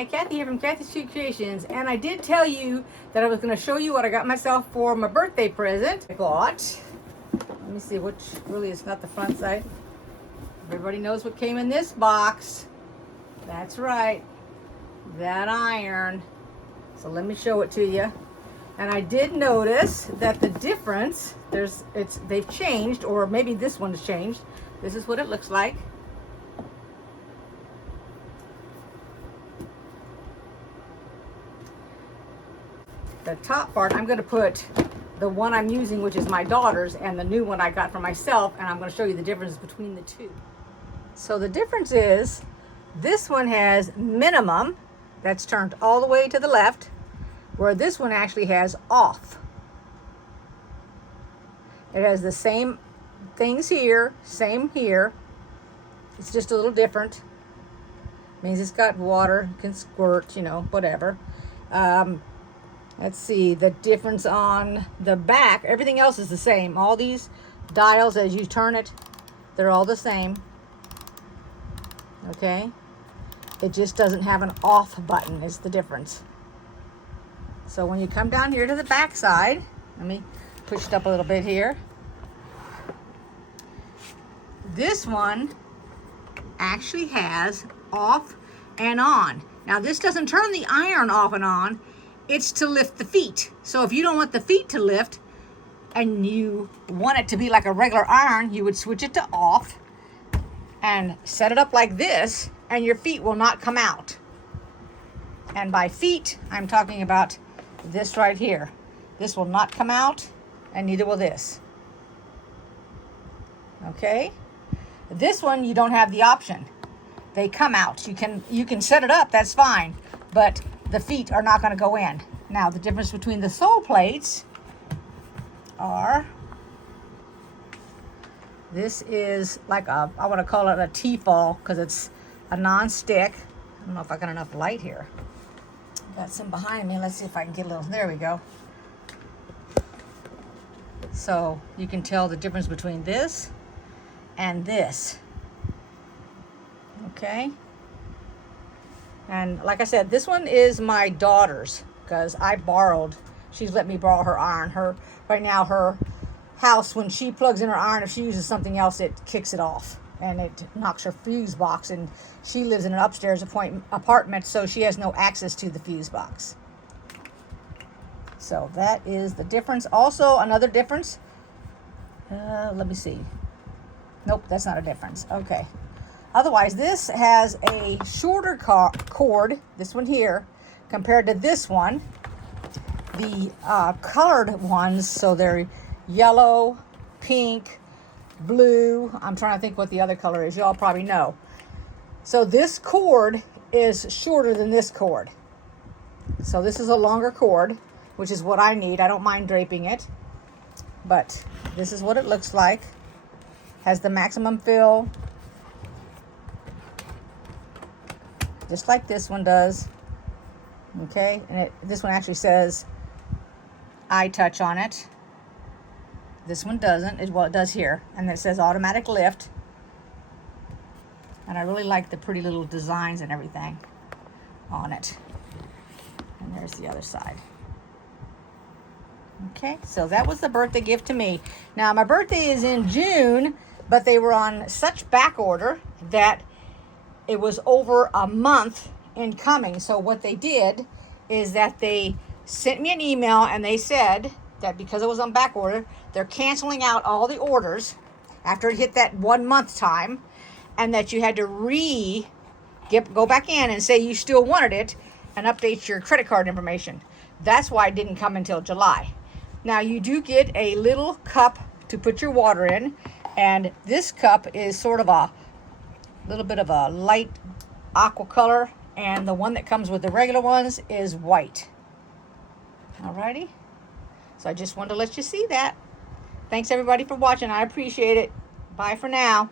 Hi, Kathy here from KathysKuteKreations, and I did tell you that I was going to show you what I got myself for my birthday present. I bought, let me see which really is not the front side. Everybody knows what came in this box. That's right, that iron. So let me show it to you. And I did notice that the difference, they've changed, or maybe this one's changed. This is what it looks like. The top part, I'm going to put the one I'm using, which is my daughter's, and the new one I got for myself, and I'm going to show you the difference between the two. So the difference is, this one has minimum, that's turned all the way to the left, where this one actually has off. It has the same things here, same here. It's just a little different. Means it's got water, can squirt, you know, whatever. Let's see, the difference on the back, everything else is the same. All these dials, as you turn it, they're all the same. Okay? It just doesn't have an off button, is the difference. So when you come down here to the back side, let me push it up a little bit here. This one actually has off and on. Now this doesn't turn the iron off and on. It's to lift the feet. So if you don't want the feet to lift and you want it to be like a regular iron, you would switch it to off and set it up like this, and your feet will not come out. And by feet, I'm talking about this right here. This will not come out, and neither will this. Okay? This one, you don't have the option. They come out. You can set it up, that's fine, but the feet are not going to go in. Now, the difference between the sole plates are, this is like a, I want to call it a T-fall because it's a non-stick. I don't know if I got enough light here. Got some behind me. Let's see if I can get a little, there we go. So you can tell the difference between this and this. Okay. And like I said, this one is my daughter's because I borrowed, she's let me borrow her iron. Right now her house, when she plugs in her iron, if she uses something else, it kicks it off and it knocks her fuse box, and she lives in an upstairs apartment, so she has no access to the fuse box. So that is the difference. Also, another difference, let me see. Nope, that's not a difference. Okay. Otherwise, this has a shorter cord, this one here, compared to this one. The colored ones, so they're yellow, pink, blue. I'm trying to think what the other color is. Y'all probably know. So this cord is shorter than this cord. So this is a longer cord, which is what I need. I don't mind draping it. But this is what it looks like. Has the maximum fill, just like this one does. Okay, and this one actually says iTouch on it. This one doesn't. Well, it does here, and it says automatic lift. And I really like the pretty little designs and everything on it. And there's the other side. Okay, so that was the birthday gift to me. Now, my birthday is in June, but they were on such back order that it was over a month in coming. So what they did is that they sent me an email and they said that because it was on back order, they're canceling out all the orders after it hit that 1 month time, and that you had to go back in and say you still wanted it and update your credit card information. That's why it didn't come until July. Now, you do get a little cup to put your water in, and this cup is sort of a little bit of a light aqua color, and the one that comes with the regular ones is white. Alrighty, so I just wanted to let you see that. Thanks everybody for watching. I appreciate it. Bye for now.